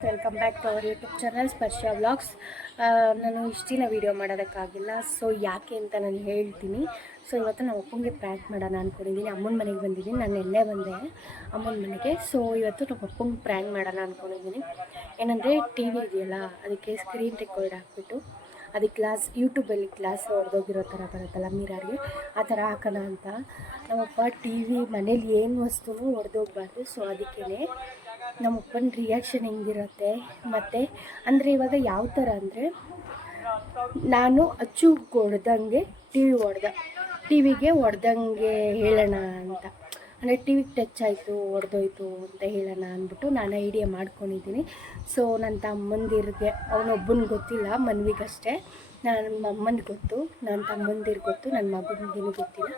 Welcome back to our YouTube channel Sparsha vlogs. ನಾನು ಇಷ್ಟು ದಿನ ವೀಡಿಯೋ ಮಾಡೋದಕ್ಕಾಗಿಲ್ಲ, ಸೊ ಯಾಕೆ ಅಂತ ನಾನು ಹೇಳ್ತೀನಿ. ಸೊ ಇವತ್ತು ನಮ್ಮ ಅಪ್ಪಂಗೆ ಪ್ರ್ಯಾಂಕ್ ಮಾಡೋಣ ಅಂದ್ಕೊಂಡಿದ್ದೀನಿ. ಅಮ್ಮನ ಮನೆಗೆ ಬಂದಿದ್ದೀನಿ, ನಾನು ಎಲ್ಲೇ ಬಂದೆ ಅಮ್ಮನ ಮನೆಗೆ. ಸೊ ಇವತ್ತು ನಮ್ಮ ಅಪ್ಪಂಗೆ ಪ್ರ್ಯಾಂಕ್ ಮಾಡೋಣ ಅಂದ್ಕೊಂಡಿದ್ದೀನಿ. ಏನಂದರೆ ಟಿ ವಿ ಇದೆಯಲ್ಲ, ಅದಕ್ಕೆ ಸ್ಕ್ರೀನ್ ರೆಕಾರ್ಡ್ ಹಾಕ್ಬಿಟ್ಟು ಅದಕ್ಕೆ ಯೂಟ್ಯೂಬಲ್ಲಿ ಗ್ಲಾಸ್ ಹೊಡೆದೋಗಿರೋ ಥರ ಬರುತ್ತಲ್ಲ ಮಿರರ್ಗೆ, ಆ ಥರ ಹಾಕೋಣ ಅಂತ. ನಮ್ಮಪ್ಪ ಟಿ ವಿ ಮನೇಲಿ ಏನು ವಸ್ತುನೂ ಹೊಡೆದೋಗ್ಬಾರ್ದು. ಸೊ ಅದಕ್ಕೇ ನಮ್ಮಪ್ಪನ ರಿಯಾಕ್ಷನ್ ಹೆಂಗಿರುತ್ತೆ. ಮತ್ತು ಅಂದರೆ ಇವಾಗ ಯಾವ ಥರ ಅಂದರೆ, ನಾನು ಅಚ್ಚು ಹೊಡೆದಂಗೆ ಟಿ ವಿಗೆ ಹೊಡೆದಂಗೆ ಹೇಳೋಣ ಅಂತ, ಅಂದರೆ ಟಿ ವಿಗೆ ಟಚ್ ಆಯಿತು ಹೊಡೆದೋಯ್ತು ಅಂತ ಹೇಳೋಣ ಅಂದ್ಬಿಟ್ಟು ನಾನು ಐಡಿಯಾ ಮಾಡ್ಕೊಂಡಿದ್ದೀನಿ. ಸೊ ನನ್ನ ತಮ್ಮಂದಿರಿಗೆ ಅವನೊಬ್ಬನಿಗೆ ಗೊತ್ತಿಲ್ಲ, ಮನ್ವಿಗಷ್ಟೇ. ನನ್ನ ಅಮ್ಮನಿಗೆ ಗೊತ್ತು, ನನ್ನ ತಮ್ಮಂದಿರಿಗೆ ಗೊತ್ತು, ನನ್ನ ಮಗನಿಗೇನು ಗೊತ್ತಿಲ್ಲ.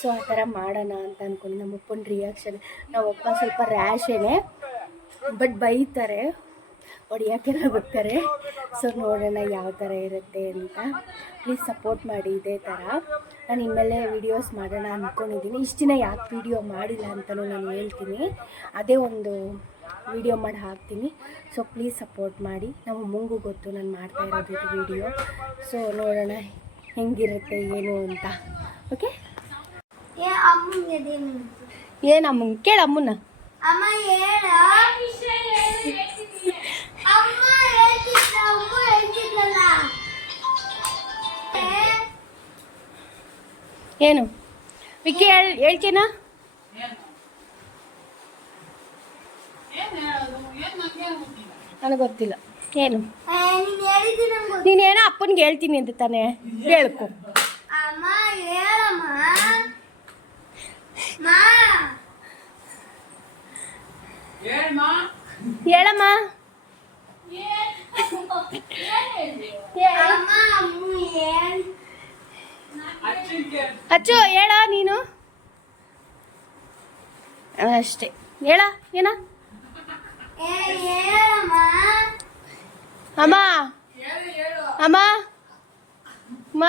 ಸೊ ಆ ಥರ ಮಾಡೋಣ ಅಂತ ಅಂದ್ಕೊಂಡು ನಮ್ಮಪ್ಪನ ರಿಯಾಕ್ಷನ್. ನಮ್ಮಪ್ಪ ಸ್ವಲ್ಪ ರ್ಯಾಶೇನೆ, ಬಟ್ ಬೈತಾರೆ, ಹೊಡಿಯೋಕ್ಕೆಲ್ಲ ಬರ್ತಾರೆ. ಸೊ ನೋಡೋಣ ಯಾವ ಥರ ಇರುತ್ತೆ ಅಂತ. ಪ್ಲೀಸ್ ಸಪೋರ್ಟ್ ಮಾಡಿ ಇದೇ ಥರ. ನಾನು ಇನ್ಮೇಲೆ ವೀಡಿಯೋಸ್ ಮಾಡೋಣ ಅಂದ್ಕೊಂಡಿದ್ದೀನಿ. ಇಷ್ಟು ದಿನ ಯಾಕೆ ವೀಡಿಯೋ ಮಾಡಿಲ್ಲ ಅಂತಲೂ ನಾನು ಹೇಳ್ತೀನಿ, ಅದೇ ಒಂದು ವೀಡಿಯೋ ಮಾಡಿ ಹಾಕ್ತೀನಿ. ಸೊ ಪ್ಲೀಸ್ ಸಪೋರ್ಟ್ ಮಾಡಿ. ನಮ್ಮ ಅಮ್ಮಂಗೂ ಗೊತ್ತು ನಾನು ಮಾಡ್ತಾ ಇರೋದು ವೀಡಿಯೋ. ಸೊ ನೋಡೋಣ ಹೆಂಗಿರುತ್ತೆ ಏನು ಅಂತ. ಓಕೆ, ಏನು ಅಮ್ಮಂಗೆ ಕೇಳ, ಅಮ್ಮನ ಏನು ವಿಕ್ಕಿ ಹೇಳ್ತೀನ? ನನಗೆ ಗೊತ್ತಿಲ್ಲ ಏನು. ನೀನೇನೋ ಅಪ್ಪನಿಗೆ ಹೇಳ್ತೀನಿ ಅಂತ ತಾನೇ ಹೇಳ್ಕೊ. ಹೇಳಮ್ಮ, ಅಚ್ಚು ಹೇಳ ನೀನು ಅಷ್ಟೇ. ಹೇಳ ಏನ ಅಮ್ಮ ಅಮ್ಮ ಅಮ್ಮ,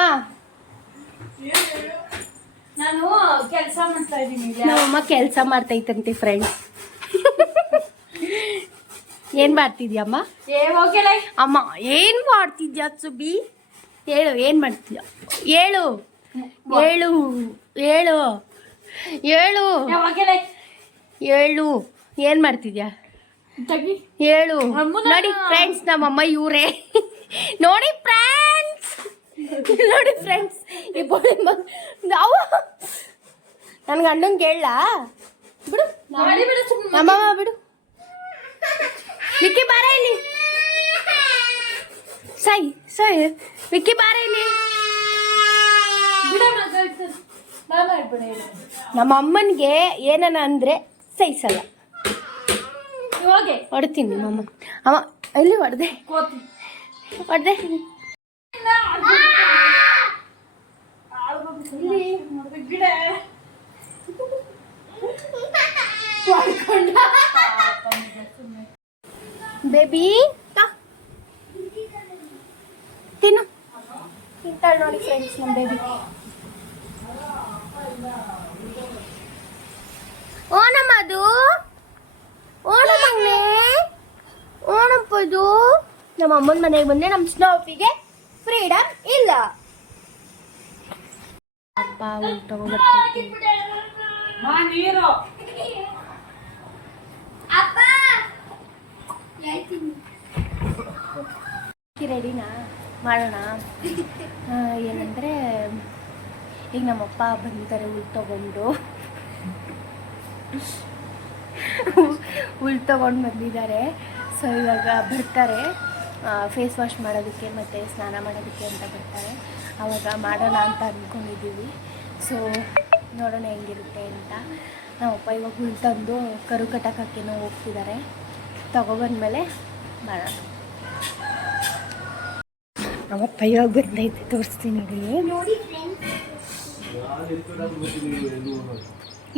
ನಾನು ಕೆಲಸ ಮಾಡ್ತಾ ಇದ್ದೀನಿ. ನಮ್ಮಮ್ಮ ಕೆಲಸ ಮಾಡ್ತೈತಂತೆ ಫ್ರೆಂಡ್ಸ್. ಏನ್ ಮಾಡ್ತಿದ್ಯಮ್ಮ? ಅಮ್ಮ ಏನ್ ಮಾಡ್ತಿದ್ಯಾ ಸುಬ್ಬಿ? ಹೇಳು, ಏನ್ ಮಾಡ್ತಿದ್ಯಾ? ಹೇಳು ಹೇಳು ಹೇಳು ಹೇಳು ಹೇಳು, ಏನ್ ಮಾಡ್ತಿದ್ಯಾ ಹೇಳು. ನೋಡಿ ಫ್ರೆಂಡ್ಸ್, ನಮ್ಮಮ್ಮ ಇವರೇ. ನೋಡಿ ಫ್ರೆಂಡ್ಸ್, ನೋಡಿ ಫ್ರೆಂಡ್ಸ್, ನಾವು ನನ್ನ ಗಂಡಂಗೆ ಕೇಳಲ್ಲ ಬಿಡು, ನಮ್ಮಮ್ಮ ಬಿಡು. ವಿಕ್ಕಿ ಬಾರ ಇಲ್ಲಿ, ಸೈ ವಿಕ್ಕಿ ಬಾರ ಇಲ್ಲಿ. ನಮ್ಮ ಅಮ್ಮನಿಗೆ ಏನನ ಅಂದರೆ ಸಹಿಸಲ್ಲ. ಹೊಡ್ತೀನಿ ನಿಮ್ಮಮ್ಮ. ಅಮ್ಮ ಎಲ್ಲಿ ಹೊಡೆದೆ ಬೇಬಿ ತಿಂತಾಳೆ ನೋಡಿ ಫ್ರೆಂಡ್ಸ್ ನಮ್ಮ ಬೇಬಿ. ಓಣಮ್ಮ ಅದು, ಓಣಮ್ಮನೆ ಓಣಪ್ಪದು. ನಮ್ಮ ಅಮ್ಮನ ಮನೆಗೆ ಬಂದೆ, ನಮ್ಮ ಸ್ನೋಫಿಗೆ ಫ್ರೀಡಮ್ ಇಲ್ಲ. ಅಪ್ಪ ತಗೋಬರ್ತೀನಿ. ರೆಡಿನಾ ಮಾಡೋಣ. ಏನಂದರೆ ಈಗ ನಮ್ಮಪ್ಪ ಬಂದಿದ್ದಾರೆ ಹುಲ್ ತೊಗೊಂಡು ಬಂದಿದ್ದಾರೆ. ಸೊ ಇವಾಗ ಬರ್ತಾರೆ ಫೇಸ್ ವಾಶ್ ಮಾಡೋದಕ್ಕೆ ಮತ್ತು ಸ್ನಾನ ಮಾಡೋದಕ್ಕೆ ಅಂತ ಬರ್ತಾರೆ. ಆವಾಗ ಮಾಡೋಣ ಅಂತ ಅಂದ್ಕೊಂಡಿದ್ದೀವಿ. ಸೊ ನೋಡೋಣ ಹೆಂಗಿರುತ್ತೆ ಅಂತ. ನಮ್ಮಪ್ಪ ಇವಾಗ ಹುಲ್ ತಂದು ಕರು ಕಟ್ಟೋಕ್ಕೇನೋ ಹೋಗ್ತಿದ್ದಾರೆ. ತಗೊಬಂದ್ಮೇಲೆ ಮಾಡೋಣ. ನಮ್ಮಪ್ಪ ಇವಾಗ ಬಂದೈತೆ, ತೋರಿಸ್ತೀನಿ ನೋಡಿ.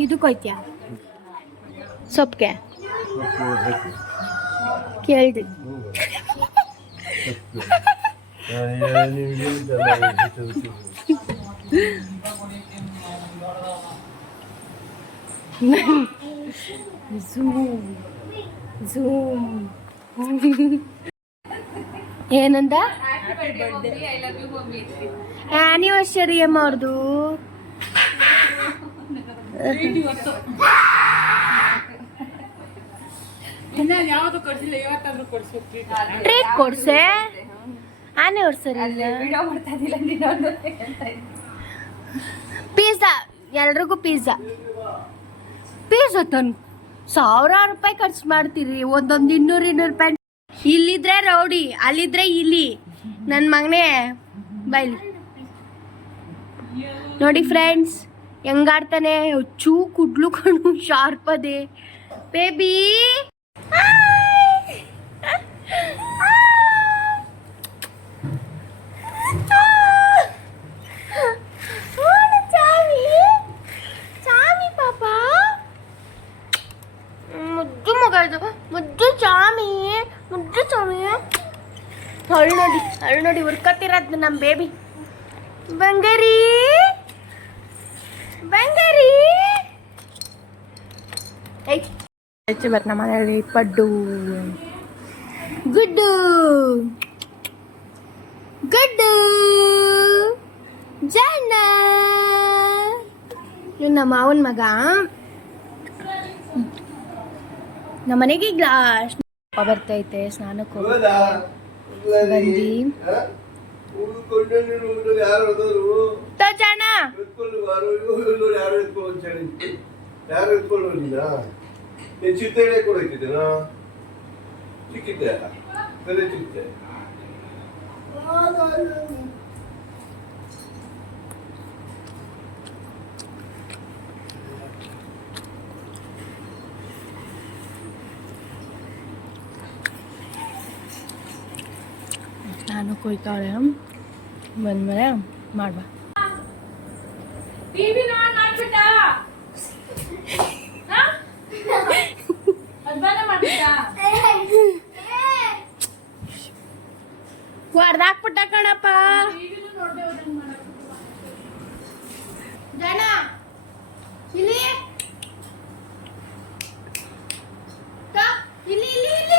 ಇದಕ್ಕೋಯ್ತ್ಯಾ ಸೊಪ್ಪಿಗೆ ಕೇಳಿದೆ. ಝೂಮ್ ಝೂಮ್ ಏನಂದ ಆನಿವರ್ಸರಿ ಅಮ್ಮ ಅವ್ರದ್ದು. ಟ್ರೀಟ್ ಕೊಡ್ಸೆ ಆನಿವರ್ಸರಿ ಪಿಜ್ಜಾ ಎಲ್ರಿಗೂ ಪಿಜ್ಜಾ ತಂದು ಸಾವಿರಾರು ರೂಪಾಯಿ ಖರ್ಚು ಮಾಡ್ತೀರಿ. ಒಂದೊಂದು 200 ರೂಪಾಯಿ. ಇಲ್ಲಿದ್ರೆ ರೌಡಿ, ಅಲ್ಲಿದ್ರೆ ಇಲ್ಲಿ ನನ್ನ ಮಗನೇ ಬೈಲಿ. ನೋಡಿ ಫ್ರೆಂಡ್ಸ್ ಹೆಂಗಾಡ್ತಾನೆ, ಹುಚ್ಚು ಕುಡ್ಲು ಕಣು ಶಾರ್ಪ್ ಅದೇ ಬೇಬಿ. ಮುದ್ದು ಮಗ ಇದು, ಮುದ್ದು ಚಾಮಿ, ಮುದ್ದು ಚಾಮಿ. ಅಳು ನೋಡಿ ಹುರ್ಕತ್ತಿರೋದು ನಮ್ಮ ಬೇಬಿ. ಬಂಗಾರಿ ಬಂಗಾರಿ ಹೆಚ್ಚು ಬರ್ ನಮ್ಮ ಮನೆಯಲ್ಲಿ ಪಡ್ಡು ಗುಡ್ಡು ಗುಡ್ಡು ಜಣ್ಣ. ಇವ್ ನಮ್ಮ ಮಾವನ ಮಗ. ನಮ್ಮ ಮನೆಗೆ ಈಗ ಬರ್ತೈತೆ, ಸ್ನಾನಕ್ಕೆ ಬಂದು ಜನ ಚಿತ್ತೆ ಕೊಡಕ್ಕಿದ್ದೇನಾ ಚಿಕ್ಕಿದ್ದೆ ತಲೆ ಚಿತ್ತೆ ನಾನು ಕೊಯ್ತಾಳೆ ಬಂದ್ಮೇಲೆ ಮಾಡ್ಬಾ. ಹೊಡ್ದಾಕ್ಬಿಟ್ಟ ಕಣಪ್ಪ ಜನ. ಇಲ್ಲಿ ಇಲ್ಲಿ ಇಲ್ಲಿ ಇಲ್ಲಿ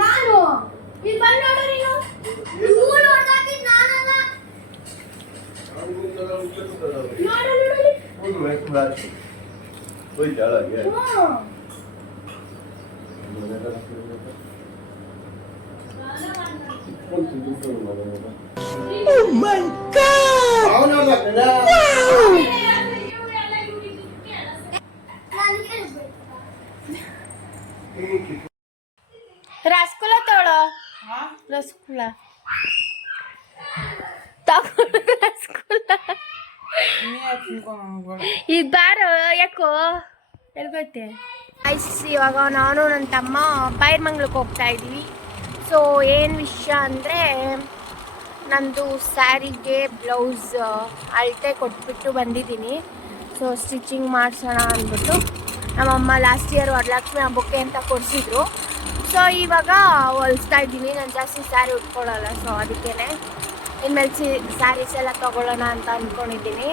ನಾನು ಇಲ್ಲಿ ಬಂದು ನೋಡು ನೀನು. Oh my God! ರಸಗುಲ್ಲ ತಗೊಳ್ಳೋ, ರಸಗುಲ್ಲ ತಗೊಳ್ಳೋ, ರಸಗುಲ್ಲ ಇದು ಬಾರೋ. ಯಾಕೋ ಎಲ್ಗೋಯ್ತೆ ಐಸ್. ಇವಾಗ ನಾನು ನನ್ನ ತಮ್ಮ ಬೈರ್ಮಂಗ್ಳಕ್ಕೆ ಹೋಗ್ತಾ ಇದ್ದೀವಿ. ಸೊ ಏನು ವಿಷಯ ಅಂದರೆ, ನಂದು ಸ್ಯಾರಿಗೆ ಬ್ಲೌಸ್ ಅಳತೆ ಕೊಟ್ಬಿಟ್ಟು ಬಂದಿದ್ದೀನಿ. ಸೊ ಸ್ಟಿಚಿಂಗ್ ಮಾಡಿಸೋಣ ಅಂದ್ಬಿಟ್ಟು ನಮ್ಮಮ್ಮ ಲಾಸ್ಟ್ ಇಯರ್ ವರಲಕ್ಷ್ಮಿ ಹಬ್ಬಕ್ಕೆ ಅಂತ ಕೊಡಿಸಿದ್ರು. ಸೊ ಇವಾಗ ಹೊಲಿಸ್ತಾ ಇದ್ದೀನಿ. ನಾನು ಜಾಸ್ತಿ ಸ್ಯಾರಿ ಉಟ್ಕೊಳ್ಳಲ್ಲ, ಸೊ ಅದಕ್ಕೇ ಇನ್ಮೇಲೆ ಸ್ಯಾರೀಸ್ ಎಲ್ಲ ತೊಗೊಳ್ಳೋಣ ಅಂತ ಅಂದ್ಕೊಂಡಿದ್ದೀನಿ.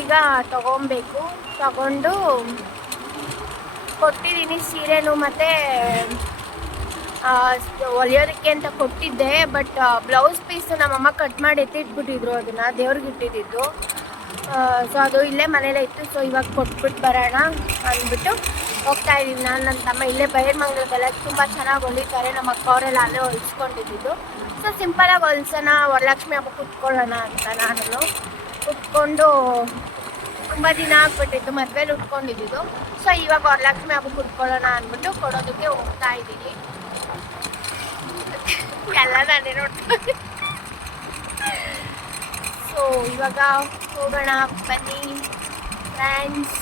ಈಗ ತೊಗೊಬೇಕು, ತಗೊಂಡು ಕೊಟ್ಟಿದ್ದೀನಿ ಸೀರೆನೂ ಮತ್ತು ಹೊಲಿಯೋದಕ್ಕೆ ಅಂತ ಕೊಟ್ಟಿದ್ದೆ. ಬಟ್ ಬ್ಲೌಸ್ ಪೀಸು ನಮ್ಮಮ್ಮ ಕಟ್ ಮಾಡಿ ಎತ್ತಿಟ್ಬಿಟ್ಟಿದ್ರು, ಅದನ್ನು ದೇವ್ರಿಗೆ ಇಟ್ಟಿದ್ದು. ಸೊ ಅದು ಇಲ್ಲೇ ಮನೇಲೇ ಇತ್ತು. ಸೊ ಇವಾಗ ಕೊಟ್ಬಿಟ್ಟು ಬರೋಣ ಅಂದ್ಬಿಟ್ಟು ಹೋಗ್ತಾ ಇದ್ದೀನಿ. ನಾನು ನನ್ನ ತಮ್ಮ ಇಲ್ಲೇ ಬೈರ್ಮಂಗ್ಳದಲ್ಲ ತುಂಬ ಚೆನ್ನಾಗಿ ಹೊಲಿತಾರೆ. ನಮ್ಮ ಅಕ್ಕ ಅವರೆಲ್ಲ ಅಲ್ಲೇ ಹೊಲಿಸ್ಕೊಂಡಿದ್ದು. ಸೊ ಸಿಂಪಲಾಗಿ ಹೊಲ್ಸೋಣ, ವರಲಕ್ಷ್ಮಿ ಹಬ್ಬ ಕುತ್ಕೊಳ್ಳೋಣ ಅಂತ ನಾನು ಕುತ್ಕೊಂಡು ತುಂಬ ದಿನ ಆಗ್ಬಿಟ್ಟಿತ್ತು, ಮದುವೆಲಿ ಉಟ್ಕೊಂಡಿದ್ದು. ಸೊ ಇವಾಗ ವರಲಕ್ಷ್ಮಿ ಹಬ್ಬ ಕುತ್ಕೊಳ್ಳೋಣ ಅಂದ್ಬಿಟ್ಟು ಕೊಡೋದಕ್ಕೆ ಹೋಗ್ತಾ ಇದ್ದೀನಿ. ಎಲ್ಲ ನಾನೇ ನೋಡ್ತೀನಿ. ಸೊ ಇವಾಗ ಹೋಗೋಣ ಬನ್ನಿ ಫ್ರೆಂಡ್ಸ್.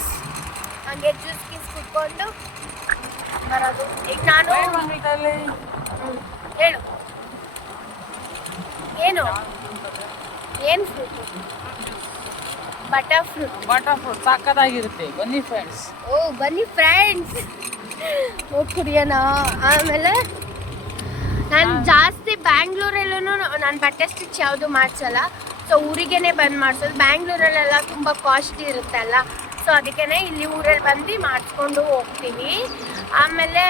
ಹಂಗೆ ಜ್ಯೂಸ್ ಗೀಸ್ ಕುತ್ಕೊಂಡು ಬರೋದು. ಈಗ ನಾನು ಹೇಳು ಏನು ಏನು ಫ್ರೂಟು? Butter fruit. ಸಾಕಾಗಿರುತ್ತೆ. ಬನ್ನಿ ಫ್ರೆಂಡ್ಸ್. ಓ ಬನ್ನಿ ಫ್ರೆಂಡ್ಸ್. ಹೋಗಿ ಕುಡಿಯೋಣ. ಆಮೇಲೆ ನಾನು ಜಾಸ್ತಿ ಬ್ಯಾಂಗ್ಳೂರಲ್ಲೂ ನಾನು ಬಟ್ಟೆ ಸ್ಟಿಚ್ ಯಾವುದು ಮಾಡಿಸಲ್ಲ. ಸೊ ಊರಿಗೇ ಬಂದು ಮಾಡಿಸೋದು. ಬ್ಯಾಂಗ್ಳೂರಲ್ಲೆಲ್ಲ ತುಂಬ ಕಾಸ್ಟ್ಲಿ ಇರುತ್ತಲ್ಲ, ಸೊ ಅದಕ್ಕೇ ಇಲ್ಲಿ ಊರಲ್ಲಿ ಬಂದು ಮಾಡಿಸ್ಕೊಂಡು ಹೋಗ್ತೀವಿ. ಆಮೇಲೆ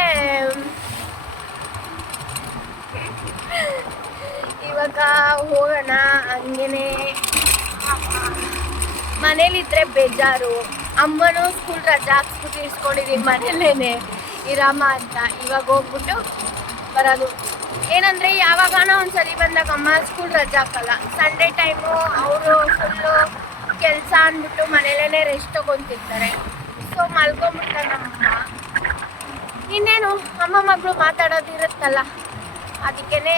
ಇವಾಗ ಹೋಗೋಣ. ಹಂಗೇ ಮನೇಲಿದ್ದರೆ ಬೇಜಾರು. ಅಮ್ಮನೂ ಸ್ಕೂಲ್ ರಜಾ ಹಾಕ್ಸ್ಬಿಟ್ಟು ಇಸ್ಕೊಂಡಿದ್ದೀನಿ ಮನೇಲೇ ಇರಮ್ಮ ಅಂತ. ಇವಾಗ ಹೋಗ್ಬಿಟ್ಟು ಬರೋದು. ಏನಂದರೆ ಯಾವಾಗನೋ ಒಂದ್ಸರಿ ಬಂದಾಗ ಅಮ್ಮ ಸ್ಕೂಲ್ ರಜಾ ಹಾಕಲ್ಲ. ಸಂಡೇ ಟೈಮು ಅವರು ಫುಲ್ಲು ಕೆಲಸ ಅಂದ್ಬಿಟ್ಟು ಮನೇಲೇ ರೆಸ್ಟ್ ತೊಗೊತಿರ್ತಾರೆ. ಸೊ ಮಲ್ಕೊಂಬಿಡ್ತಾರೆ ನಮ್ಮಮ್ಮ. ಇನ್ನೇನು ಅಮ್ಮ ಮಗಳು ಮಾತಾಡೋದಿರುತ್ತಲ್ಲ, ಅದಕ್ಕೇ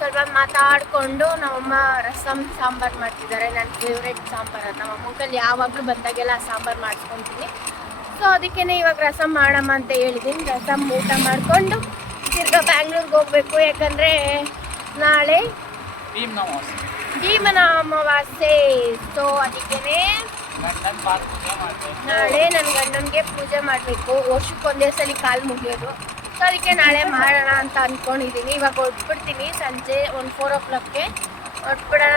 ಸ್ವಲ್ಪ ಮಾತಾಡಿಕೊಂಡು ನಮ್ಮಮ್ಮ ರಸಮ್ ಸಾಂಬಾರು ಮಾಡ್ತಿದ್ದಾರೆ. ನನ್ನ ಫೇವ್ರೆಟ್ ಸಾಂಬಾರು ಅದು. ನಮ್ಮ ಅಮ್ಮಂಕಲ್ಲಿ ಯಾವಾಗಲೂ ಬಂದಾಗೆಲ್ಲ ಸಾಂಬಾರು ಮಾಡಿಸ್ಕೊತೀನಿ. ಸೊ ಅದಕ್ಕೇ ಇವಾಗ ರಸಮ್ ಮಾಡಮ್ಮ ಅಂತ ಹೇಳಿದ್ದೀನಿ. ರಸಮ್ ಊಟ ಮಾಡಿಕೊಂಡು ತಿರ್ಗಾ ಬ್ಯಾಂಗ್ಳೂರ್ಗೆ ಹೋಗಬೇಕು. ಯಾಕಂದರೆ ನಾಳೆ ಭೀಮನ ಅಮಾವಾಸ್ಯೆ. ಸೊ ಅದಕ್ಕೇ ನಾಳೆ ನನ್ನ ಗಂಡನಿಗೆ ಪೂಜೆ ಮಾಡಬೇಕು. ವರ್ಷಕ್ಕೊಂದೇ ಸಲ ಕಾಲು ಮುಗಿಯೋದು. ಸೊ ಅದಕ್ಕೆ ನಾಳೆ ಮಾಡೋಣ ಅಂತ ಅಂದ್ಕೊಂಡಿದ್ದೀನಿ. ಇವಾಗ ಹೊರಟ್ಬಿಡ್ತೀನಿ. ಸಂಜೆ ಒಂದು 4 o'clockಗೆ ಹೊರಟ್ಬಿಡೋಣ.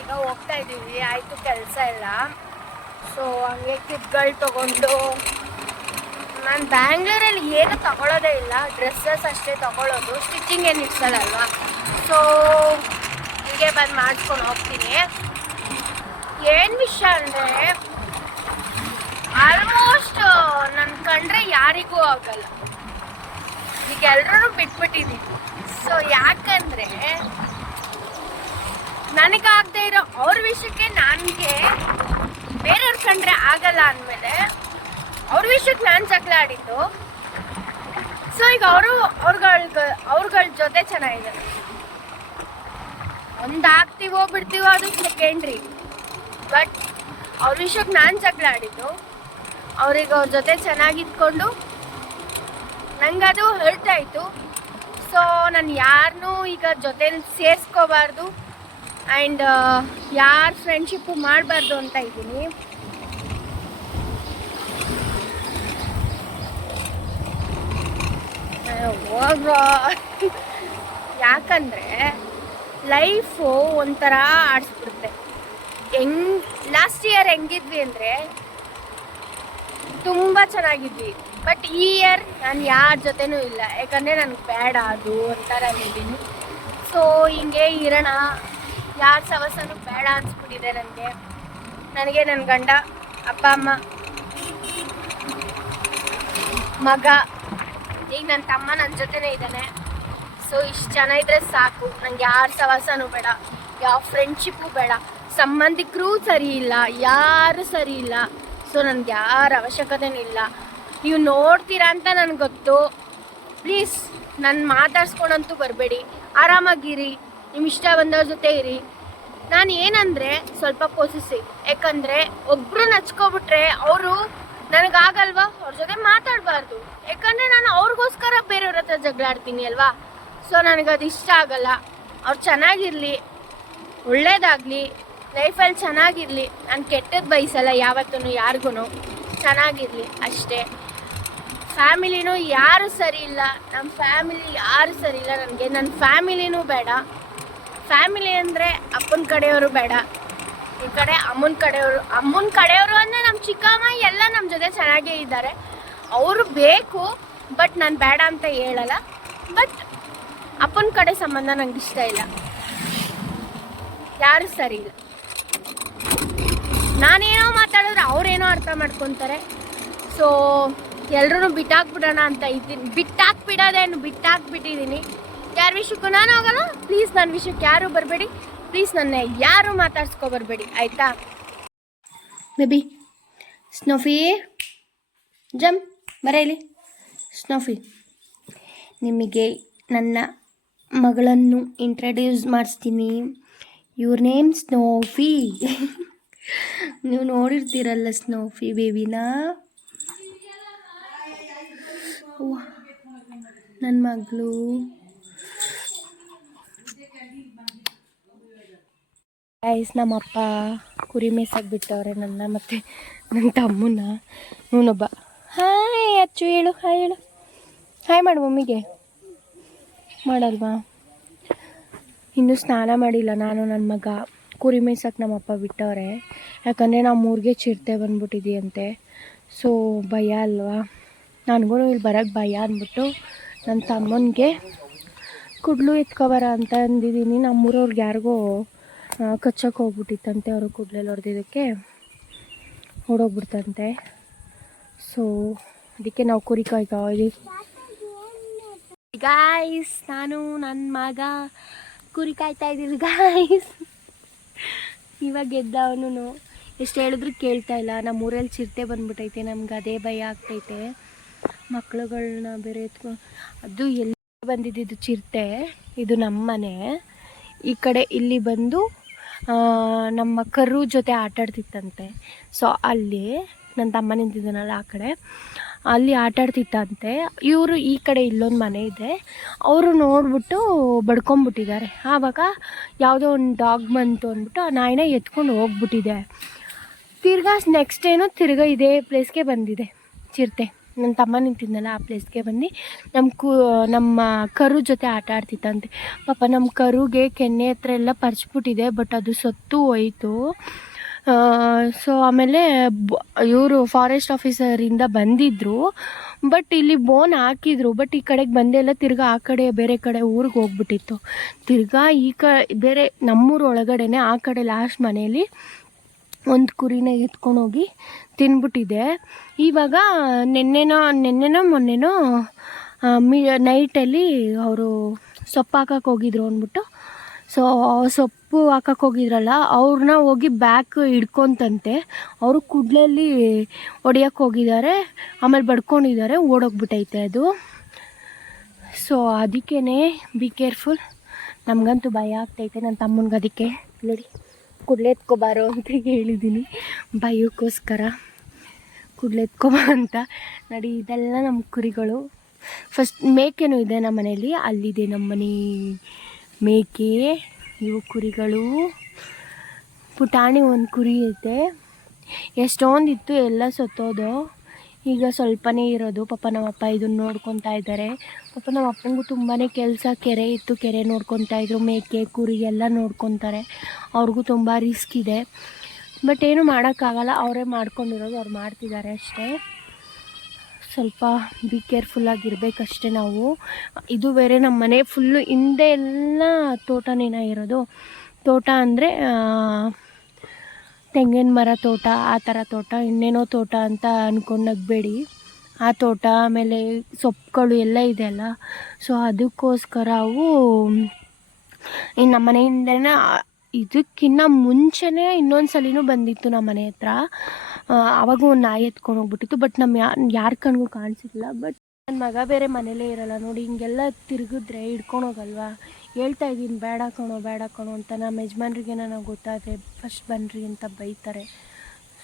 ಈಗ ಹೋಗ್ತಾ ಇದ್ದೀವಿ. ಆಯಿತು ಕೆಲಸ ಎಲ್ಲ. ಸೊ ಹಂಗೆ ಕಿಟ್ಗಳು ತೊಗೊಂಡು ನಾನು ಬ್ಯಾಂಗ್ಳೂರಲ್ಲಿ ಏನು ತಗೊಳ್ಳೋದೇ ಇಲ್ಲ. ಡ್ರೆಸ್ಸಸ್ ಅಷ್ಟೇ ತಗೊಳ್ಳೋದು. ಸ್ಟಿಚಿಂಗ್ ಏನು ಇಡ್ಸಲ್ಲಲ್ವ. ಸೊ ಹೀಗೆ ಬಂದು ಮಾಡಿಸ್ಕೊಂಡು ಹೋಗ್ತೀನಿ. ಏನು ವಿಷಯ ಅಂದರೆ ಆಲ್ಮೋಸ್ಟ್ ನನ್ನ ಕಂಡ್ರೆ ಯಾರಿಗೂ ಆಗಲ್ಲ. ಈಗ ಎಲ್ಲರೂ ಬಿಟ್ಬಿಟ್ಟಿದ್ದೀನಿ. ಸೊ ಯಾಕಂದರೆ ನನಗಾಗದೇ ಇರೋ ಅವ್ರ ವಿಷಯಕ್ಕೆ ನನಗೆ ಬೇರೆಯವ್ರ ಕಂಡ್ರೆ ಆಗಲ್ಲ ಅಂದಮೇಲೆ ಅವ್ರ ವಿಷಯಕ್ಕೆ ನಾನು ಜಗಳ ಆಡಿದ್ದು. ಸೊ ಈಗ ಅವ್ರಗಳ ಜೊತೆ ಚೆನ್ನಾಗಿದ್ದಾರೆ. ಒಂದು ಆಗ್ತೀವೋ ಬಿಡ್ತೀವೋ ಅದು ಸೆಕೆಂಡ್ರಿ. ಬಟ್ ಅವ್ರ ವಿಷಯಕ್ಕೆ ನಾನು ಜಗಳ ಆಡಿದ್ದು. ಅವ್ರಿಗೆ ಅವ್ರ ಜೊತೆ ಚೆನ್ನಾಗಿದ್ಕೊಂಡು ನಂಗದು ಹರ್ಟ್ ಆಯಿತು. ಸೊ ನಾನು ಯಾರನ್ನೂ ಈಗ ಜೊತೆಲಿ ಸೇರಿಸ್ಕೋಬಾರ್ದು ಆ್ಯಂಡ್ ಯಾರ ಫ್ರೆಂಡ್ಶಿಪ್ಪು ಮಾಡಬಾರ್ದು ಅಂತ ಇದ್ದೀನಿ. ಹೋಗ್ರೋ. ಯಾಕಂದರೆ ಲೈಫು ಒಂಥರ ಆಡಿಸ್ಬಿಡುತ್ತೆ. ಲಾಸ್ಟ್ ಇಯರ್ ಹೆಂಗಿದ್ವಿ ಅಂದರೆ ತುಂಬ ಚೆನ್ನಾಗಿದ್ವಿ. ಬಟ್ ಈ ಇಯರ್ ನಾನು ಯಾರ ಜೊತೆನೂ ಇಲ್ಲ. ಯಾಕಂದರೆ ನನಗೆ ಬೇಡ ಅದು ಅಂತ ನಾನಿದ್ದೀನಿ. ಸೊ ಹಿಂಗೆ ಇರೋಣ. ಯಾರ ಸವಸನೂ ಬೇಡ ಅನಿಸ್ಬಿಟ್ಟಿದೆ ನನಗೆ ನನ್ನ ಗಂಡ, ಅಪ್ಪ ಅಮ್ಮ, ಮಗ, ಈಗ ನನ್ನ ತಮ್ಮ ನನ್ನ ಜೊತೆನೇ ಇದ್ದಾನೆ. ಸೊ ಇಷ್ಟು ಜನ ಇದ್ದರೆ ಸಾಕು. ನನಗೆ ಯಾರ ಸವಸನೂ ಬೇಡ, ಯಾವ ಫ್ರೆಂಡ್ಶಿಪ್ಪು ಬೇಡ. ಸಂಬಂಧಿಕರು ಸರಿ ಇಲ್ಲ, ಯಾರು ಸರಿ ಇಲ್ಲ. ಸೊ ನನಗೆ ಯಾರ ಅವಶ್ಯಕತೆನೂ ಇಲ್ಲ. ನೀವು ನೋಡ್ತೀರಾ ಅಂತ ನನಗೆ ಗೊತ್ತು. ಪ್ಲೀಸ್ ನನ್ನ ಮಾತಾಡ್ಸ್ಕೊಂಡಂತೂ ಬರಬೇಡಿ. ಆರಾಮಾಗಿರಿ, ನಿಮ್ಮ ಇಷ್ಟ ಬಂದವ್ರ ಜೊತೆ ಇರಿ. ನಾನು ಏನಂದರೆ ಸ್ವಲ್ಪ ಪೊಸೆಸಿವ್. ಯಾಕಂದರೆ ಒಬ್ಬರು ನಚ್ಕೊಬಿಟ್ರೆ ಅವರು ನನಗಾಗಲ್ವಾ, ಅವ್ರ ಜೊತೆ ಮಾತಾಡಬಾರ್ದು. ಯಾಕಂದರೆ ನಾನು ಅವ್ರಿಗೋಸ್ಕರ ಬೇರೆಯವ್ರ ಹತ್ರ ಜಗಳಾಡ್ತೀನಿ ಅಲ್ವಾ. ಸೊ ನನಗದು ಇಷ್ಟ ಆಗಲ್ಲ. ಅವ್ರು ಚೆನ್ನಾಗಿರಲಿ, ಒಳ್ಳೇದಾಗಲಿ, ಲೈಫಲ್ಲಿ ಚೆನ್ನಾಗಿರಲಿ. ನಾನು ಕೆಟ್ಟದ್ದು ಬಯಸಲ್ಲ ಯಾವತ್ತೂ ಯಾರಿಗೂ. ಚೆನ್ನಾಗಿರಲಿ ಅಷ್ಟೇ. ಫ್ಯಾಮಿಲಿನೂ ಯಾರು ಸರಿ ಇಲ್ಲ. ನಮ್ಮ ಫ್ಯಾಮಿಲಿ ಯಾರು ಸರಿ ಇಲ್ಲ. ನನಗೆ ನನ್ನ ಫ್ಯಾಮಿಲಿನೂ ಬೇಡ. ಫ್ಯಾಮಿಲಿ ಅಂದರೆ ಅಪ್ಪನ ಕಡೆಯವರು ಬೇಡ, ಈ ಕಡೆ ಅಮ್ಮನ ಕಡೆಯವರು ಅಂದರೆ ನಮ್ಮ ಚಿಕ್ಕಮ್ಮ ಎಲ್ಲ ನಮ್ಮ ಜೊತೆ ಚೆನ್ನಾಗೇ ಇದ್ದಾರೆ. ಅವರು ಬೇಕು, ಬಟ್ ನಾನು ಬೇಡ ಅಂತ ಹೇಳಲ್ಲ. ಬಟ್ ಅಪ್ಪನ ಕಡೆ ಸಂಬಂಧ ನಂಗೆ ಇಷ್ಟ ಇಲ್ಲ. ಯಾರು ಸರಿ ಇಲ್ಲ. ನಾನೇನೋ ಮಾತಾಡಿದ್ರೆ ಅವರೇನೋ ಅರ್ಥ ಮಾಡ್ಕೊತಾರೆ. ಸೊ ಎಲ್ಲರೂ ಬಿಟ್ಟಾಕ್ಬಿಡೋಣ ಅಂತ ಇದ್ದೀನಿ. ಬಿಟ್ಟಾಕ್ಬಿಟ್ಟಿದ್ದೀನಿ. ಯಾರ ವಿಷಯಕ್ಕೂ ನಾನು ಹೋಗಲ್ಲ. ಪ್ಲೀಸ್ ನನ್ನ ವಿಷಯಕ್ಕೆ ಯಾರೂ ಬರಬೇಡಿ. ಪ್ಲೀಸ್ ನನ್ನ ಯಾರೂ ಮಾತಾಡ್ಸ್ಕೊಬರ್ಬೇಡಿ, ಆಯಿತಾ? ಬೇಬಿ ಸ್ನೋಫಿ ಜಂಪ್ ಬರೇಲಿ. ಸ್ನೋಫಿ, ನಿಮಗೆ ನನ್ನ ಮಗಳನ್ನು ಇಂಟ್ರಡ್ಯೂಸ್ ಮಾಡಿಸ್ತೀನಿ. ಇವ್ರ ನೇಮ್ ಸ್ನೋಫಿ. ನೀವು ನೋಡಿರ್ತೀರಲ್ಲ ಸ್ನೋಫಿ ಬೇಬಿನ. ನನ್ನ ಮಗಳು ಗೈಸ್, ನಮ್ಮಪ್ಪ ಕುರಿ ಮೇಯ್ಸಕ್ಕೆ ಬಿಟ್ಟವ್ರೆ ನನ್ನ ಮತ್ತು ನನ್ನ ತಮ್ಮನ. ಇವನೊಬ್ಬ. ಹಾಯ್ ಅಚ್ಚು, ಹೇಳು ಹಾಯ್, ಹೇಳು ಹಾಯ್ ಮಾಡು ಮಮ್ಮಿಗೆ. ಮಾಡಲ್ವಾ? ಇನ್ನೂ ಸ್ನಾನ ಮಾಡಿಲ್ಲ ನಾನು ನನ್ನ ಮಗ. ಕುರಿ ಮೇಯ್ಸಕ್ಕೆ ನಮ್ಮಪ್ಪ ಬಿಟ್ಟವ್ರೆ, ಯಾಕಂದರೆ ನಮ್ಮೂರಿಗೆ ಚಿರತೆ ಬಂದ್ಬಿಟ್ಟಿದೆಯಂತೆ. ಸೊ ಭಯ ಅಲ್ವಾ, ನನಗೂ ಇಲ್ಲಿ ಬರೋಕ್ಕೆ ಭಯ ಅಂದ್ಬಿಟ್ಟು ನನ್ನ ತಮ್ಮನಿಗೆ ಕುಡ್ಲು ಎತ್ಕೊಬರ ಅಂತ ಅಂದಿದ್ದೀನಿ. ನಮ್ಮೂರವ್ರಿಗೆ ಯಾರಿಗೋ ಕಚ್ಚಕ್ಕೆ ಹೋಗ್ಬಿಟ್ಟಿತ್ತಂತೆ, ಅವರು ಕುಡ್ಲೆಲ್ಲಿ ಹೊಡೆದಿದ್ದಕ್ಕೆ ಓಡೋಗ್ಬಿಡ್ತಂತೆ. ಸೊ ಅದಕ್ಕೆ ನಾವು ಕುರಿ ಕಾಯ್ತಾ ಇದ್ದೀವಿ ಗಾಯ್ಸ್. ನಾನು ನನ್ನ ಮಗ ಕುರಿ ಕಾಯ್ತಾ ಇದ್ದೀವಿ ಗಾಯ್ಸ್. ಇವಾಗ ಗೆದ್ದ ಅವನು. ಎಷ್ಟು ಹೇಳಿದ್ರು ಕೇಳ್ತಾ ಇಲ್ಲ. ನಮ್ಮೂರಲ್ಲಿ ಚಿರತೆ ಬಂದ್ಬಿಟ್ಟೈತೆ, ನಮ್ಗೆ ಅದೇ ಭಯ ಆಗ್ತೈತೆ. ಮಕ್ಳುಗಳನ್ನ ಬೇರೆ ಎತ್ಕೊಂಡು, ಅದು ಎಲ್ಲಿ ಬಂದಿದ್ದು ಚಿರತೆ, ಇದು ನಮ್ಮ ಮನೆ ಈ ಕಡೆ. ಇಲ್ಲಿ ಬಂದು ನಮ್ಮ ಕರು ಜೊತೆ ಆಟಾಡ್ತಿತ್ತಂತೆ. ಸೊ ಅಲ್ಲಿ ನನ್ನ ತಮ್ಮ ನಿಂತಿದ್ದಾನಲ್ಲ ಆ ಕಡೆ, ಅಲ್ಲಿ ಆಟಾಡ್ತಿತ್ತಂತೆ. ಇವರು ಈ ಕಡೆ ಇಲ್ಲೊಂದು ಮನೆ ಇದೆ, ಅವರು ನೋಡ್ಬಿಟ್ಟು ಬಡ್ಕೊಂಬಿಟ್ಟಿದ್ದಾರೆ. ಆವಾಗ ಯಾವುದೋ ಒಂದು ಡಾಗ್ ಬಂತು ಅಂದ್ಬಿಟ್ಟು ಆ ನಾಯಿನ ಎತ್ಕೊಂಡು ಹೋಗ್ಬಿಟ್ಟಿದೆ. ತಿರ್ಗಾ ನೆಕ್ಸ್ಟ್ ಏನು ತಿರ್ಗಾ ಇದೇ ಪ್ಲೇಸ್ಗೆ ಬಂದಿದೆ ಚಿರತೆ. ನನ್ನ ತಮ್ಮ ನಿಂತಿದ್ನಲ್ಲ ಆ ಪ್ಲೇಸ್ಗೆ ಬಂದು ನಮ್ಮ ಕರು ಜೊತೆ ಆಟ ಆಡ್ತಿತ್ತಂತೆ. ಪಾಪ ನಮ್ಮ ಕರುಗೆ ಕೆನ್ನೆ ಹತ್ರ ಎಲ್ಲ ಪರ್ಚ್ಬಿಟ್ಟಿದೆ, ಬಟ್ ಅದು ಸತ್ತು ಹೋಯಿತು. ಸೊ ಆಮೇಲೆ ಇವರು ಫಾರೆಸ್ಟ್ ಆಫೀಸರಿಂದ ಬಂದಿದ್ದರು, ಬಟ್ ಇಲ್ಲಿ ಬೋನ್ ಹಾಕಿದ್ರು. ಬಟ್ ಈ ಕಡೆಗೆ ಬಂದೆಲ್ಲ ತಿರ್ಗಾ ಆ ಕಡೆ ಬೇರೆ ಕಡೆ ಊರಿಗೆ ಹೋಗ್ಬಿಟ್ಟಿತ್ತು. ತಿರ್ಗಾ ಬೇರೆ ನಮ್ಮೂರು ಒಳಗಡೆನೆ ಆ ಕಡೆ ಲಾಸ್ಟ್ ಮನೆಯಲ್ಲಿ ಒಂದು ಕುರಿನ ಎತ್ಕೊಂಡೋಗಿ ತಿನ್ಬಿಟ್ಟಿದೆ. ಇವಾಗ ನೆನ್ನೆನೋ ಮೊನ್ನೆನೋ ನೈಟಲ್ಲಿ ಅವರು ಸೊಪ್ಪು ಹಾಕಕ್ಕೆ ಹೋಗಿದ್ರು ಅಂದ್ಬಿಟ್ಟು, ಸೊ ಸೊಪ್ಪು ಹಾಕಕ್ಕೆ ಹೋಗಿದ್ರಲ್ಲ ಅವ್ರನ್ನ ಹೋಗಿ ಬ್ಯಾಕ್ ಹಿಡ್ಕೊಂತಂತೆ. ಅವರು ಕುಡ್ಲಲ್ಲಿ ಹೊಡಿಯೋಕ್ಕೆ ಹೋಗಿದ್ದಾರೆ, ಆಮೇಲೆ ಬಡ್ಕೊಂಡಿದ್ದಾರೆ, ಓಡೋಗ್ಬಿಟ್ಟೈತೆ ಅದು. ಸೊ ಅದಕ್ಕೇ ಬಿ ಕೇರ್ಫುಲ್. ನಮಗಂತೂ ಭಯ ಆಗ್ತೈತೆ. ನನ್ನ ತಮ್ಮನಿಗೆ ಅದಕ್ಕೆ ನೋಡಿ ಕುಡ್ಲೆತ್ಕೊಬಾರೋ ಅಂತ ಹೇಳಿದ್ದೀನಿ, ಭಯಕ್ಕೋಸ್ಕರ ಕುಡ್ಲೆತ್ಕೊಬ ಅಂತ. ನೋಡಿ ಇದೆಲ್ಲ ನಮ್ಮ ಕುರಿಗಳು. ಫಸ್ಟ್ ಮೇಕೆನೂ ಇದೆ ನಮ್ಮ ಮನೇಲಿ, ಅಲ್ಲಿದೆ ನಮ್ಮ ಮನೆ ಮೇಕೆ. ಇವು ಕುರಿಗಳು. ಪುಟಾಣಿ ಒಂದು ಕುರಿ ಐತೆ, ಎಷ್ಟೊಂದಿತ್ತು ಎಲ್ಲ ಸತ್ತೋದು. ಈಗ ಸ್ವಲ್ಪನೇ ಇರೋದು. ಪಾಪ ನಮ್ಮಪ್ಪ ಇದನ್ನು ನೋಡ್ಕೊತಾ ಇದ್ದಾರೆ. ಪಾಪ ನಮ್ಮ ಅಪ್ಪನಿಗೂ ತುಂಬಾ ಕೆಲಸ. ಕೆರೆ ಇತ್ತು, ಕೆರೆ ನೋಡ್ಕೊತಾ ಇದ್ರು. ಮೇಕೆ ಕುರಿ ಎಲ್ಲ ನೋಡ್ಕೊತಾರೆ. ಅವ್ರಿಗೂ ತುಂಬ ರಿಸ್ಕ್ ಇದೆ, ಬಟ್ ಏನು ಮಾಡೋಕ್ಕಾಗಲ್ಲ. ಅವರೇ ಮಾಡ್ಕೊಂಡಿರೋದು, ಅವ್ರು ಮಾಡ್ತಿದ್ದಾರೆ ಅಷ್ಟೇ. ಸ್ವಲ್ಪ ಬಿ ಕೇರ್ಫುಲ್ಲಾಗಿರ್ಬೇಕಷ್ಟೆ ನಾವು. ಇದು ಬೇರೆ ನಮ್ಮ ಮನೆ ಫುಲ್ಲು ಹಿಂದೆ ಎಲ್ಲ ತೋಟನೇನ ಇರೋದು. ತೋಟ ಅಂದರೆ ತೆಂಗಿನ ಮರ ತೋಟ, ಆ ಥರ ತೋಟ, ಇನ್ನೇನೋ ತೋಟ ಅಂತ ಅಂದ್ಕೊಂಡು ನಗಬೇಡಿ. ಆ ತೋಟ ಆಮೇಲೆ ಸೊಪ್ಪುಗಳು ಎಲ್ಲ ಇದೆ ಅಲ್ಲ, ಸೊ ಅದಕ್ಕೋಸ್ಕರ ಅವು ಇನ್ನು ನಮ್ಮ ಮನೆಯಿಂದನೇ. ಇದಕ್ಕಿಂತ ಮುಂಚೆನೇ ಇನ್ನೊಂದು ಸಲಿನೂ ಬಂದಿತ್ತು ನಮ್ಮ ಮನೆ ಹತ್ರ. ಆವಾಗ ಒಂದು ನಾಯಿ ಎತ್ಕೊಂಡು ಹೋಗ್ಬಿಟ್ಟಿತ್ತು, ಬಟ್ ಯಾರ ಕಣ್ಗೂ ಕಾಣಿಸಿಲ್ಲ. ಬಟ್ ನನ್ನ ಮಗ ಬೇರೆ ಮನೇಲೇ ಇರಲ್ಲ ನೋಡಿ, ಹಿಂಗೆಲ್ಲ ತಿರುಗಿದ್ರೆ ಹಿಡ್ಕೊಂಡು ಹೋಗಲ್ವಾ. ಹೇಳ್ತಾ ಇದ್ದೀನಿ ಬೇಡ ಕಣೋ ಅಂತ. ನಮ್ಮ ಯಜಮಾನ್ರಿಗೆ ನನಗೆ ಗೊತ್ತಾದರೆ ಫಸ್ಟ್ ಬನ್ನಿರಿ ಅಂತ ಬೈತಾರೆ.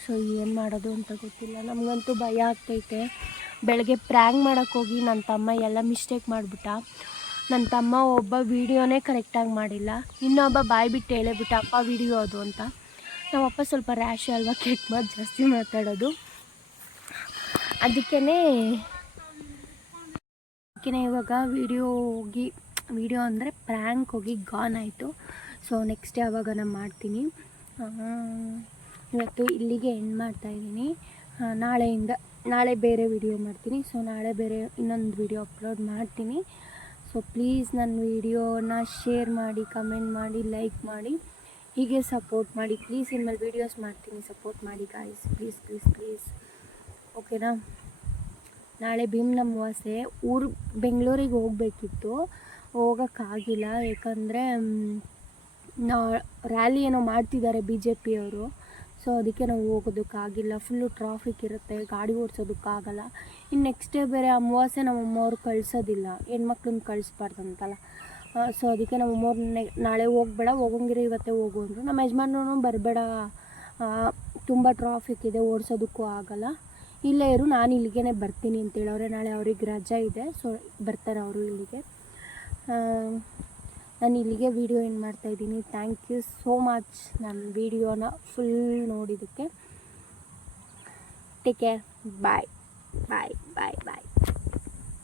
ಸೊ ಏನು ಮಾಡೋದು ಅಂತ ಗೊತ್ತಿಲ್ಲ. ನಮಗಂತೂ ಭಯ ಆಗ್ತೈತೆ. ಬೆಳಗ್ಗೆ ಪ್ರ್ಯಾಂಕ್ ಮಾಡೋಕ್ಕೋಗಿ ನನ್ನ ತಮ್ಮ ಎಲ್ಲ ಮಿಸ್ಟೇಕ್ ಮಾಡಿಬಿಟ್ಟ. ನನ್ನ ತಮ್ಮ ಒಬ್ಬ ವೀಡಿಯೋನೇ ಕರೆಕ್ಟಾಗಿ ಮಾಡಿಲ್ಲ, ಇನ್ನೊಬ್ಬ ಬಾಯಿ ಬಿಟ್ಟು ಹೇಳೇಬಿಟ್ಟ ಅಪ್ಪ ವೀಡಿಯೋ ಅದು ಅಂತ. ನಮ್ಮಪ್ಪ ಸ್ವಲ್ಪ ರ್ಯಾಶ್ ಅಲ್ವಾ, ಕೆಟ್ಟ ಮಾತು ಜಾಸ್ತಿ ಮಾತಾಡೋದು. ಅದಕ್ಕೇ ಇವಾಗ ವಿಡಿಯೋ ಅಂದರೆ ಪ್ರ್ಯಾಂಕ್ ಹೋಗಿ ಗಾನ್ ಆಯಿತು. ಸೊ ನೆಕ್ಸ್ಟ್ ಡೇ ಆವಾಗ ನಾನು ಮಾಡ್ತೀನಿ. ಇವತ್ತು ಇಲ್ಲಿಗೆ ಎಂಡ್ ಮಾಡ್ತಾಯಿದ್ದೀನಿ. ನಾಳೆ ಬೇರೆ ವಿಡಿಯೋ ಮಾಡ್ತೀನಿ. ಸೊ ನಾಳೆ ಬೇರೆ ಇನ್ನೊಂದು ವಿಡಿಯೋ ಅಪ್ಲೋಡ್ ಮಾಡ್ತೀನಿ. ಸೊ ಪ್ಲೀಸ್ ನನ್ನ ವಿಡಿಯೋನ ಶೇರ್ ಮಾಡಿ, ಕಮೆಂಟ್ ಮಾಡಿ, ಲೈಕ್ ಮಾಡಿ, ಹೀಗೆ ಸಪೋರ್ಟ್ ಮಾಡಿ ಪ್ಲೀಸ್. ಇನ್ಮೇಲೆ ವೀಡಿಯೋಸ್ ಮಾಡ್ತೀನಿ, ಸಪೋರ್ಟ್ ಮಾಡಿ ಗಾಯ್ಸ್, ಪ್ಲೀಸ್. ಓಕೆನಾ? ನಾಳೆ ಭೀಮ್ನ ಅಮಾವಾಸ್ಯೆ. ಬೆಂಗಳೂರಿಗೆ ಹೋಗಬೇಕಿತ್ತು, ಹೋಗೋಕ್ಕಾಗಿಲ್ಲ. ಯಾಕಂದರೆ ರ್ಯಾಲಿ ಏನೋ ಮಾಡ್ತಿದ್ದಾರೆ BJP ಅವರು. ಸೊ ಅದಕ್ಕೆ ನಾವು ಹೋಗೋದಕ್ಕಾಗಿಲ್ಲ. ಫುಲ್ಲು ಟ್ರಾಫಿಕ್ ಇರುತ್ತೆ, ಗಾಡಿ ಓಡಿಸೋದಕ್ಕಾಗಲ್ಲ. ಇನ್ನು ನೆಕ್ಸ್ಟ್ ಡೇ ಬೇರೆ ಅಮಾವಾಸ್ಯೆ. ನಮ್ಮ ಅಮ್ಮವ್ರು ಕಳಿಸೋದಿಲ್ಲ, ಹೆಣ್ಮಕ್ಳನ್ನ ಕಳಿಸ್ಬಾರ್ದಂತಲ್ಲ. ಸೊ ಅದಕ್ಕೆ ನಮ್ಮ ಅಮ್ಮವ್ರು ನಾಳೆ ಹೋಗಬೇಡ, ಹೋಗಂಗಿರಿ ಇವತ್ತೇ ಹೋಗು ಅಂದರು. ನಮ್ಮ ಯಜಮಾನ್ರು ಬರಬೇಡ, ತುಂಬ ಟ್ರಾಫಿಕ್ ಇದೆ, ಓಡಿಸೋದಕ್ಕೂ ಆಗಲ್ಲ, ಇಲ್ಲೇ ಇರು, ನಾನು ಇಲ್ಲಿಗೆ ಬರ್ತೀನಿ ಅಂತೇಳವ್ರೆ. ನಾಳೆ ಅವ್ರಿಗೆ ರಜೆ ಇದೆ, ಸೊ ಬರ್ತಾರೆ ಅವರು ಇಲ್ಲಿಗೆ. ನಾನು ಇಲ್ಲಿಗೆ ವೀಡಿಯೋ ಏನು ಮಾಡ್ತಾಯಿದ್ದೀನಿ. ಥ್ಯಾಂಕ್ ಯು ಸೋ ಮಚ್ ನನ್ನ ವೀಡಿಯೋನ ಫುಲ್ ನೋಡಿದ್ದಕ್ಕೆ. ಟೇಕ್ ಕೇರ್, ಬಾಯ್ ಬಾಯ್ ಬಾಯ್ ಬಾಯ್.